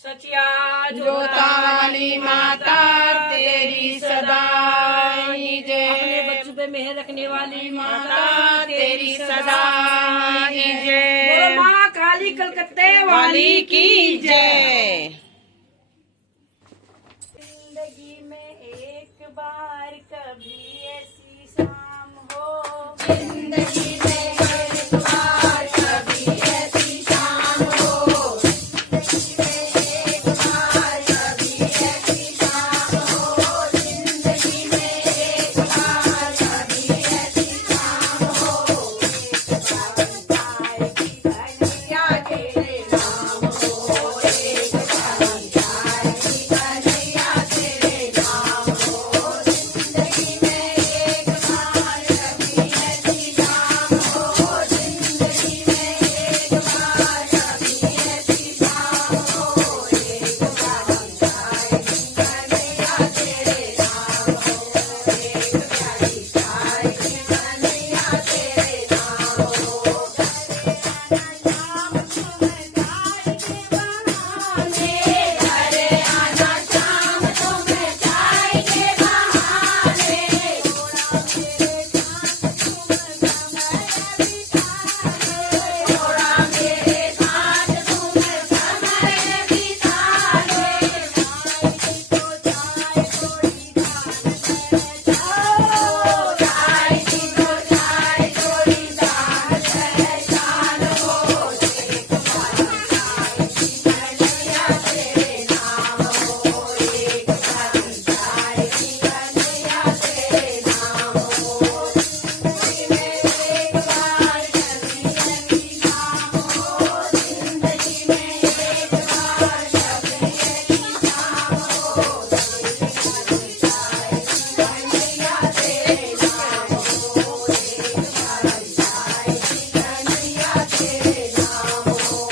सचिया जोता वाली माता तेरी सदा ही अपने जय। बच्चों पे मेहर रखने वाली माता तेरी सदा ही बोलो जय। माँ काली कलकत्ते वाली की जय। जिंदगी में एक बार कभी ऐसी शाम हो, जिंदगी में एक बार कभी ऐसी शाम हो, जिंदगी में एक बार कभी ऐसी शाम हो, जिंदगी में एक बार कभी ऐसी शाम हो, आएगी कन्हैया तेरे नाम हो, एक बारी आएगी कन्हैया तेरे नाम हो, जिंदगी में एक बार कभी ऐसी शाम हो, जिंदगी में एक बार कभी ऐसी शाम हो, एक बारी आएगी कन्हैया तेरे नाम हो, एक बारी आएगी कन्हैया तेरे नाम हो। घरे आना शाम तुम्हें चाय के बहाने, थोड़ा मेरे साथ तुम्हें समय बिता ले, चाय की तो चाय थोड़ी दान पहचान हो, एक बारी कन्हैया तेरे नाम हो, एक बारी चाय की कन्हैया तेरे नाम हो, जिंदगी में एक बार कभी ऐसी शाम हो, जिंदगी में एक बार कभी ऐसी शाम हो, चाय की कन्हैया तेरे नाम हो, एक बारी चाय की कन्हैया तेरे नाम हो।